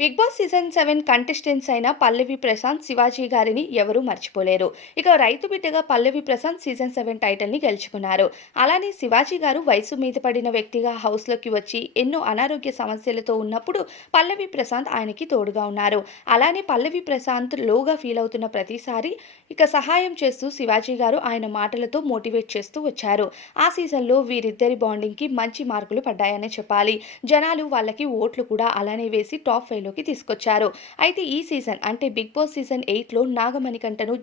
Big boss season 7 contestants అయిన పల్లవి ప్రశాంత్, శివాజీ గారిని ఎవరూ మర్చిపోలేరు. ఇక రైతు బిడ్డగా పల్లవి ప్రశాంత్ సీజన్ 7 టైటిల్‌ని గెలుచుకున్నారు. అలానే శివాజీ గారు వయసు మీద పడిన వ్యక్తిగా హౌస్‌లోకి వచ్చి ఎన్నో అనారోగ్య సమస్యలతో ఉన్నప్పుడు పల్లవి ప్రశాంత్ ఆయనకి తోడుగా ఉన్నారు. అలానే పల్లవి ప్రశాంత్ లోగా ఫీల్ అవుతున్న ప్రతిసారి ఇక సహాయం చేస్తూ శివాజీ గారు ఆయన మాటలతో మోటివేట్ చేస్తూ వచ్చారు. ఆ సీజన్‌లో వీరిద్దరి బాండింగ్‌కి మంచి మార్కులు పడ్డాయనే చెప్పాలి. జనాలు వాళ్ళకి ఓట్లు కూడా అలానే వేసి టాప్ 5 లోకి తీసుకొచ్చారు. అయితే ఈ సీజన్ అంటే బిగ్ బాస్ సీజన్ 8లో నాగమణికంటను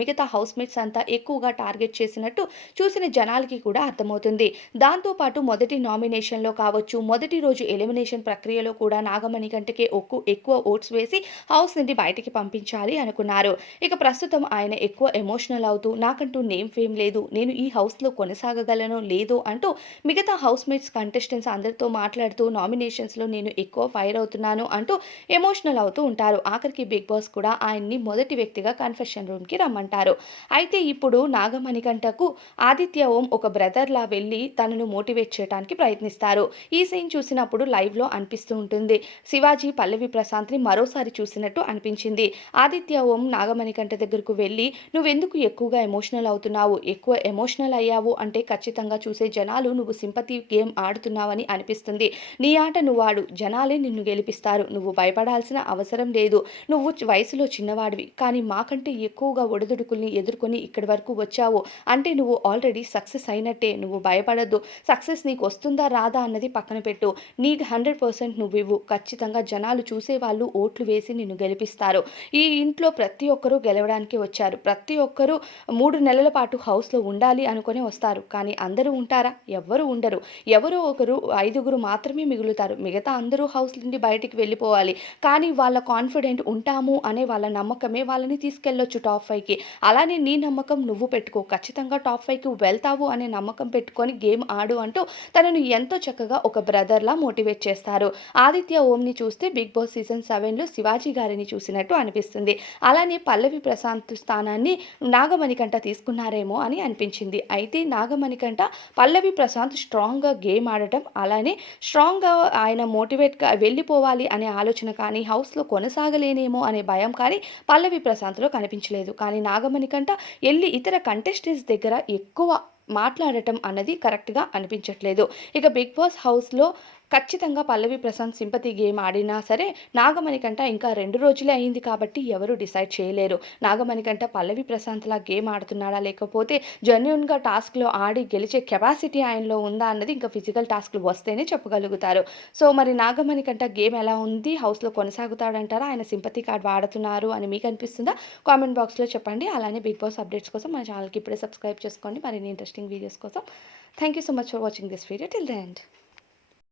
మిగతా హౌస్‌మేట్స్ అంతా ఎక్కువగా టార్గెట్ చేసినట్టు చూసిన జనాలకి కూడా అర్థమవుతుంది. దాంతో పాటు మొదటి నామినేషన్‌లో కావచ్చు, మొదటి రోజు ఎలిమినేషన్ ప్రక్రియలో కూడా నాగమణికంటకే ఎక్కువ ఓట్స్ వేసి హౌస్ నుండి బయటికి పంపించాలి అనుకున్నారు. ఇక ప్రస్తుతం ఆయన ఎక్కువ ఎమోషనల్ అవుతూ నాకంటూ నేమ్ ఫేమ్ లేదు, నేను ఈ హౌస్‌లో కొనసాగగలనో లేదో అంటూ మిగతా హౌస్‌మేట్స్ కంటెస్టెంట్స్ అందరితో మాట్లాడుతూ నామినేషన్స్‌లో నేను ఎక్కువ ఫైర్ అవుతున్నాను అంటూ ఎమోషనల్ అవుతూ ఉంటారు. ఆఖరికి బిగ్ బాస్ కూడా ఆయన్ని మొదటి వ్యక్తిగా కన్ఫెషన్ రూమ్‌కి రమ్మంటారు. అయితే ఇప్పుడు నాగమణికంటకు ఆదిత్య ఓం ఒక బ్రదర్‌లా వెళ్లి తనను మోటివేట్ చేయడానికి ప్రయత్నిస్తారు. ఈ సీన్ చూసినప్పుడు లైవ్‌లో అనిపిస్తూ ఉంటుంది. శివాజీ పల్లవి ప్రశాంత్‌ని మరోసారి చూసినట్టు అనిపించింది. ఆదిత్య ఓం నాగమణికంట దగ్గరకు వెళ్లి "నువ్వెందుకు ఎక్కువగా ఎమోషనల్ అవుతున్నావు? ఎక్కువ ఎమోషనల్ అయ్యావు అంటే ఖచ్చితంగా చూసే జనాలు నువ్వు సింపతి గేమ్ ఆడుతున్నావని అనిపిస్తుంది. నీ ఆట నువ్వాడు. జనాలే నిన్ను గెలిపిస్తారు. నువ్వు భయపడాల్సిన అవసరం లేదు. నువ్వు వయసులో చిన్నవాడివి. కానీ మాకంటే ఎక్కువగా ఒడిదుడుకుల్ని ఎదుర్కొని ఇక్కడి వరకు వచ్చావు. అంటే నువ్వు ఆల్రెడీ సక్సెస్ అయినట్టే. నువ్వు భయపడొద్దు. సక్సెస్ నీకు వస్తుందా రాదా అన్నది పక్కన పెట్టు. నీకు 100% నువ్వివ్వు. ఖచ్చితంగా జనాలు చూసేవాళ్ళు ఓట్లు వేసి నిన్ను గెలిపిస్తారు. ఈ ఇంట్లో ప్రతి ఒక్కరూ గెలవడానికి వచ్చారు. ప్రతి ఒక్కరూ 3 నెలల పాటు హౌస్‌లో ఉండాలి అనుకునే వస్తారు. కానీ అందరూ ఉంటారా? ఎవ్వరూ ఉండరు. ఎవరో ఒకరు 5గురు మాత్రమే మిగులుతారు. మిగతా అందరూ హౌస్ నుండి బయటికి వెళ్ళిపోవాలి. కానీ వాళ్ళ కాన్ఫిడెంట్ ఉంటాము అనే వాళ్ళ నమ్మకమే వాళ్ళని తీసుకెళ్ళొచ్చు టాప్ 5కి. అలానే నీ నమ్మకం నువ్వు పెట్టుకో. ఖచ్చితంగా టాప్ 5కి వెళ్తావు అనే నమ్మకం పెట్టుకొని గేమ్ ఆడు అంటూ తనను ఎంతో చక్కగా ఒక బ్రదర్‌లా మోటివేట్ చేస్తారు. ఆదిత్య ఓంని చూస్తే బిగ్ బాస్ సీజన్ 7లో శివాజీ గారిని చూసినట్టు అనిపిస్తుంది. అలానే పల్లవి ప్రశాంత్ స్థానాన్ని నాగమణికంట తీసుకున్నారేమో అని అనిపించింది. అయితే నాగమణికంట పల్లవి ప్రశాంత్ స్ట్రాంగ్‌గా గేమ్ ఆడటం, అలానే స్ట్రాంగ్‌గా ఆయన మోటివేట్‌గా వెళ్ళిపోవాలి అనే ఆలోచన కానీ, హౌస్‌లో కొనసాగలేనేమో అనే భయం కానీ పల్లవి ప్రశాంత్‌లో కనిపించలేదు. కానీ నాగమణికంట ఎళ్లి ఇతర కంటెస్టెంట్స్ దగ్గర ఎక్కువ మాట్లాడటం అన్నది కరెక్ట్‌గా అనిపించట్లేదు. ఇక బిగ్ బాస్ హౌస్‌లో ఖచ్చితంగా పల్లవి ప్రశాంత్ సింపతి గేమ్ ఆడినా సరే, నాగమణికంట ఇంకా 2 రోజులే అయింది కాబట్టి ఎవరు డిసైడ్ చేయలేరు. నాగమణికంట పల్లవి ప్రశాంత్‌లా గేమ్ ఆడుతున్నాడా? లేకపోతే జెన్యూన్‌గా టాస్క్‌లో ఆడి గెలిచే కెపాసిటీ ఆయనలో ఉందా? అన్నది ఇంకా ఫిజికల్ టాస్క్‌లు వస్తేనే చెప్పగలుగుతారు. సో, మరి నాగమణికంట గేమ్ ఎలా ఉంది? హౌస్‌లో కొనసాగుతాడంటారా? ఆయన సింపతి కార్డ్ వాడుతున్నారు అని మీకు అనిపిస్తుందా? కామెంట్ బాక్స్‌లో చెప్పండి. అలానే బిగ్ బాస్ అప్డేట్స్ కోసం మన ఛానల్‌కి ఇప్పుడే సబ్స్క్రైబ్ చేసుకోండి. మరిన్ని ఇంట్రెస్టింగ్ వీడియోస్ కోసం. Thank you so much for watching this video till the end.